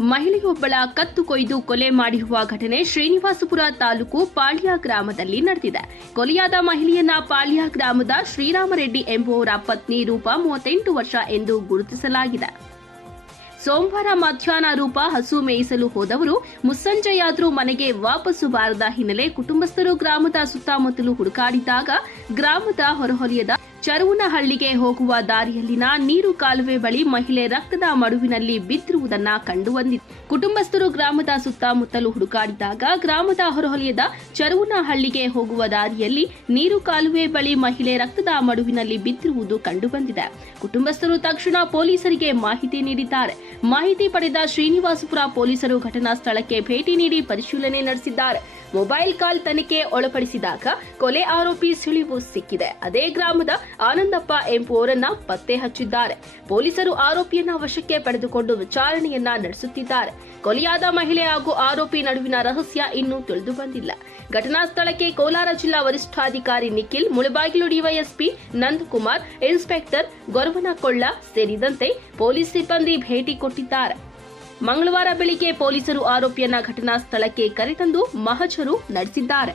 ಮಹಿಳೆಯೊಬ್ಬಳ ಕತ್ತು ಕೊಯ್ದು ಕೊಲೆ ಮಾಡಿರುವ ಘಟನೆ ಶ್ರೀನಿವಾಸಪುರ ತಾಲೂಕು ಪಾಳ್ಯ ಗ್ರಾಮದಲ್ಲಿ ನಡೆದಿದೆ. ಕೊಲೆಯಾದ ಮಹಿಳೆಯನ್ನ ಪಾಳ್ಯ ಗ್ರಾಮದ ಶ್ರೀರಾಮರೆಡ್ಡಿ ಎಂಬುವರ ಪತ್ನಿ ರೂಪ ಮೂವತ್ತೆಂಟು ವರ್ಷ ಎಂದು ಗುರುತಿಸಲಾಗಿದೆ. ಸೋಮವಾರ ಮಧ್ಯಾಹ್ನ ರೂಪ ಹಸು ಮೇಯಿಸಲು ಹೋದವರು ಮುಸ್ಸಂಜೆಯಾದರೂ ಮನೆಗೆ ವಾಪಸ್ಸು ಬಾರದ ಹಿನ್ನೆಲೆ ಕುಟುಂಬಸ್ಥರು ಗ್ರಾಮದ ಸುತ್ತಮುತ್ತಲು ಹುಡುಕಾಡಿದಾಗ ಗ್ರಾಮದ ಹೊರಹೊಲಯದ ಚರುವನಹಳ್ಳಿಗೆ ಹೋಗುವ ದಾರಿಯಲ್ಲಿನ ನೀರು ಕಾಲುವೆ ಬಳಿ ಮಹಿಳೆ ರಕ್ತದ ಮಡುವಿನಲ್ಲಿ ಬಿದ್ದಿರುವುದನ್ನ ಕಂಡುಬಂದಿದೆ ಕುಟುಂಬಸ್ಥರು ಗ್ರಾಮದ ಸುತ್ತಮುತ್ತಲು ಹುಡುಕಾಡಿದಾಗ ಗ್ರಾಮದ ಹೊರಹೊಲಯದ ಚರುವನಹಳ್ಳಿಗೆ ಹೋಗುವ ದಾರಿಯಲ್ಲಿ ನೀರು ಕಾಲುವೆ ಬಳಿ ಮಹಿಳೆ ರಕ್ತದ ಮಡುವಿನಲ್ಲಿ ಬಿದ್ದಿರುವುದು ಕಂಡುಬಂದಿದೆ. ಕುಟುಂಬಸ್ಥರು ತಕ್ಷಣ ಪೊಲೀಸರಿಗೆ ಮಾಹಿತಿ ನೀಡಿದ್ದಾರೆ. ಮಾಹಿತಿ ಪಡೆದ ಶ್ರೀನಿವಾಸಪುರ ಪೊಲೀಸರು ಘಟನಾ ಸ್ಥಳಕ್ಕೆ ಭೇಟಿ ನೀಡಿ ಪರಿಶೀಲನೆ ನಡೆಸಿದ್ದಾರೆ. ಮೊಬೈಲ್ ಕಾಲ್ ತನಿಖೆ ಒಳಪಡಿಸಿದಾಗ ಕೊಲೆ ಆರೋಪಿ ಸುಳಿವು ಸಿಕ್ಕಿದೆ. ಅದೇ ಗ್ರಾಮದ ಆನಂದಪ್ಪ ಎಂಬುವರನ್ನ ಪತ್ತೆ ಹಚ್ಚಿದ್ದಾರೆ. ಪೊಲೀಸರು ಆರೋಪಿಯನ್ನ ವಶಕ್ಕೆ ಪಡೆದುಕೊಂಡು ವಿಚಾರಣೆಯನ್ನ ನಡೆಸುತ್ತಿದ್ದಾರೆ. ಕೊಲೆಯಾದ ಮಹಿಳೆ ಹಾಗೂ ಆರೋಪಿ ನಡುವಿನ ರಹಸ್ಯ ಇನ್ನೂ ತಿಳಿದು ಬಂದಿಲ್ಲ ಘಟನಾ ಸ್ಥಳಕ್ಕೆ ಕೋಲಾರ ಜಿಲ್ಲಾ ವರಿಷ್ಠಾಧಿಕಾರಿ ನಿಖಿಲ್ ಮುಳಬಾಗಿಲು ಡಿವೈಎಸ್ಪಿ ನಂದಕುಮಾರ್, ಇನ್ಸ್ಪೆಕ್ಟರ್ ಗೊರವನಕೊಳ್ಳ ಸೇರಿದಂತೆ ಪೊಲೀಸ್ ಸಿಬ್ಬಂದಿ ಭೇಟಿ ಕೊಟ್ಟಿದ್ದಾರೆ. ಮಂಗಳವಾರ ಬೆಳಿಗ್ಗೆ ಪೊಲೀಸರು ಆರೋಪಿಯನ್ನ ಘಟನಾ ಸ್ಥಳಕ್ಕೆ ಕರೆತಂದು ಮಹಜರು ನಡೆಸಿದ್ದಾರೆ.